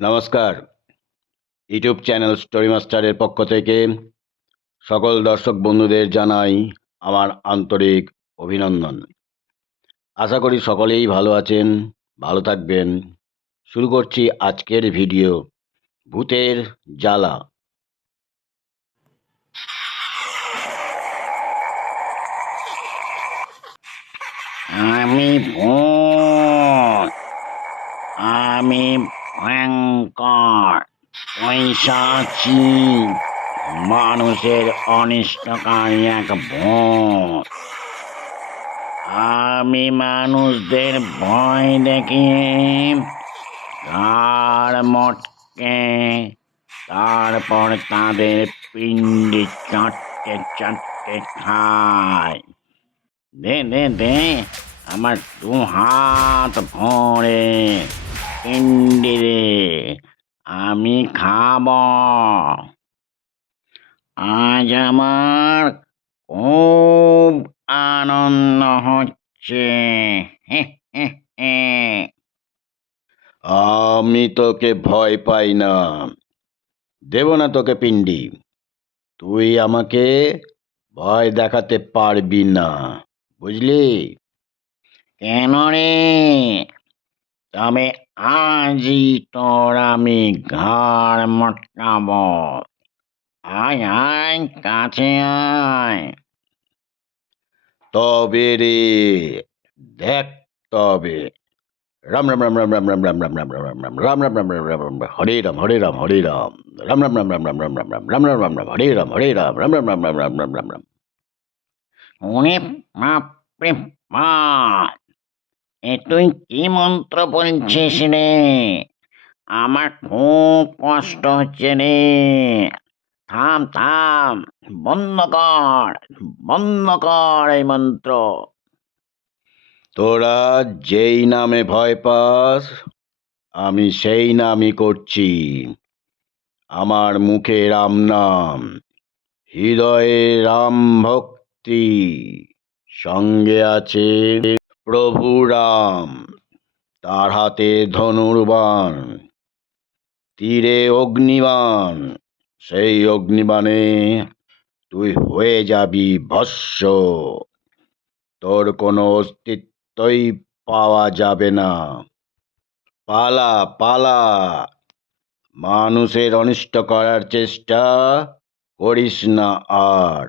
নমস্কার। YouTube channel story মাস্টারের পক্ষ থেকে সকল দর্শক বন্ধুদের জানাই আমার আন্তরিক অভিনন্দন। আশা করি সকলেই ভালো আছেন, ভালো থাকবেন। শুরু করছি আজকের ভিডিও, ভূতের জ্বালা। আমি ভূত, আমি ভয়ঙ্কর পৈশাচী মানুষের অনিষ্টকারী এক ভূত। আমি মানুষদের ভয় দেখিয়ে ঘাড় মটকে তারপর তাদের পিণ্ডি চাটতে চাটতে খাই। দে দে দে আমার 2 হাত ভরে পিণ্ডি দে, আমি খাব। আজ আমার খুব আনন্দ হচ্ছে। হে হে হে। আমি তোকে ভয় পাই না, দেব না তোকে পিণ্ডি। তুই আমাকে ভয় দেখাতে পারবি না, বুঝলি? কেন রে? তবে আজই তোর আমি ঘাড় মটকাব। আয় আয়, কাছে আয়। তবে রে, দেখ তবে। রাম রাম রাম রাম রাম রাম রাম রাম রাম রাম রাম রাম রাম রাম রাম রাম রাম রাম হরে রাম হরে রাম হরে রাম রাম রাম রাম রাম রাম রাম রাম রাম রাম রাম রাম রাম হরে রাম হরে রাম রাম রাম রাম রাম রাম রাম রাম রাম। ওরে বাপরে বাপ! এ তুই কি মন্ত্র বলছিস রে? আমার খুব কষ্ট হচ্ছে রে। থাম থাম, বন্ধ কর, বন্ধ কর এই মন্ত্র। তোরা যেই নামে ভয় পাস, আমি সেই নামই করছি। আমার মুখে রাম নাম, হৃদয়ে রাম ভক্তি, সঙ্গে আছে প্রভু রাম। তার হাতে ধনুর্বাণ, তীরে অগ্নিবাণ। সেই অগ্নিবাণে তুই হয়ে যাবি ভস্ম। তোর কোনো অস্তিত্বই পাওয়া যাবে না। পালা পালা, মানুষের অনিষ্ট করার চেষ্টা করিস না আর।